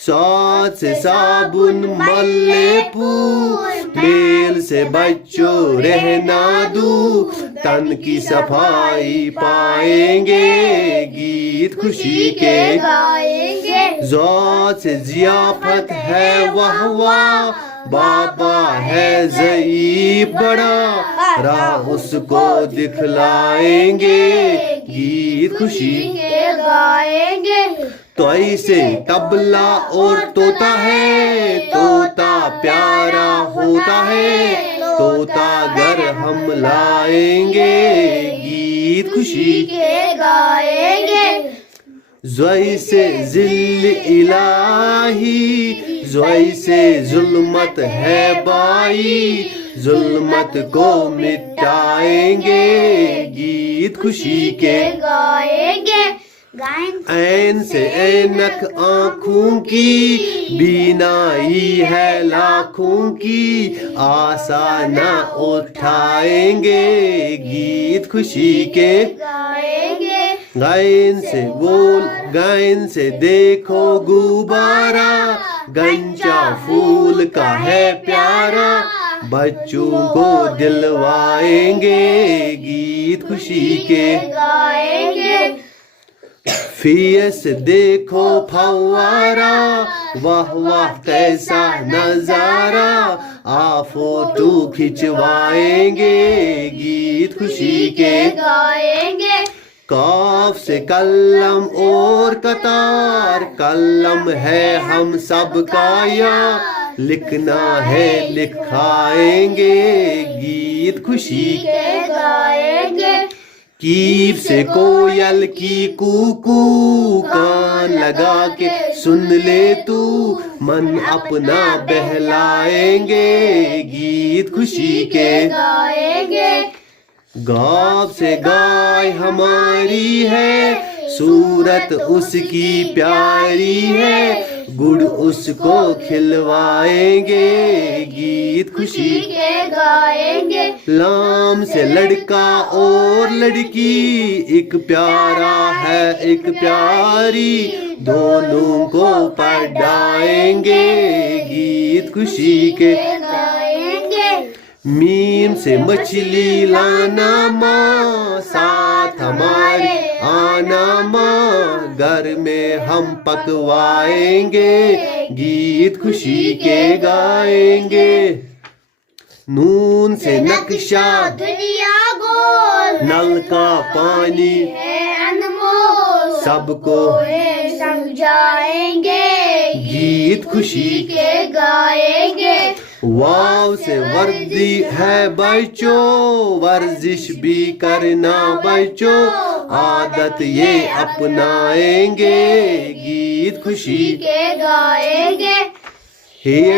साथ से साबुन मल्ले पूर, मेल से बच्चों रहना दूर, तन की सफाई पाएंगे, गीत खुशी के गाएंगे। ज़ौक़ से ज़ियाफ़त है वाह वाह, बाबा है ज़ईफ़ बड़ा, राह उसको दिखलाएंगे, गीत खुशी के गाएंगे। तो ऐसे तबला और तोता है, तोता प्यारा होता है, तोता घर हम लाएंगे, गीत खुशी के गाएंगे। ज़ोई से ज़िल इलाही, ज़ोई से ज़ुल्मत है बाई, ज़ुल्मत को मिटाएंगे, गीत खुशी के गाएंगे। ऐन से ऐनक आँखों की, बीनाई है लाखों की, आशा न उठाएंगे, गीत खुशी के गाएंगे। गायन से बोल, गायन से देखो गुब्बारा, गंजा फूल का है प्यारा, बच्चों को दिलवाएंगे, गीत खुशी के गाएंगे। फियस देखो फव्वारा, वाह वाह कैसा नजारा, आ फोटो खिंचवाएंगे, गीत खुशी के गाएंगे। काफ से कलम और कतार, कलम है हम सब का यार, लिखना है लिखाएंगे, गीत खुशी के गाएंगे। कीफ से कोयल की कूकू, कान लगा के सुन ले तू, मन अपना बहलाएंगे, गीत खुशी के गाएंगे। गाँव से गाय हमारी है, सूरत उसकी प्यारी है, गुड़ उसको खिलवाएंगे, गीत खुशी के गाएंगे। लाम से लड़का और लड़की, एक प्यारा है एक प्यारी, दोनों को पढ़ाएंगे, गीत खुशी के गाएंगे। मीम से मछली लाना माँ, साथ हमारे आना माँ, घर में हम पकवाएंगे, गीत खुशी के गाएंगे। नून से नक्शा दुनिया गोल, नल का पानी है अनमोल, सबको समझाएंगे, गीत खुशी के गाएंगे। वाव से वर्दी है बच्चों, वर्जिश भी करना बच्चों, आदत ये अपनाएंगे, गीत खुशी के गाएंगे। हिय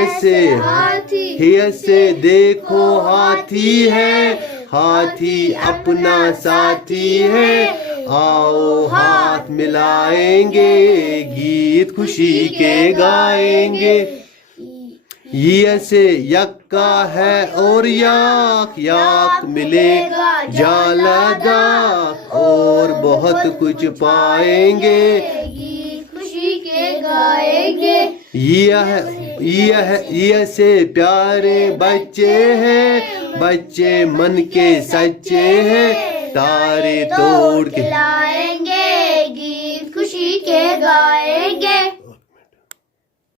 से देखो हाथी है, हाथी अपना साथी है, आओ हाथ मिलाएंगे, गीत खुशी के गाएंगे। ये से यक्का है और याक, याक मिलेगा जालदाक, और बहुत कुछ पाएंगे, गीत खुशी के गाएंगे। यह से प्यारे बच्चे हैं, बच्चे मन के सच्चे हैं, तारे तोड़ के लाएंगे, गीत खुशी के गाएंगे।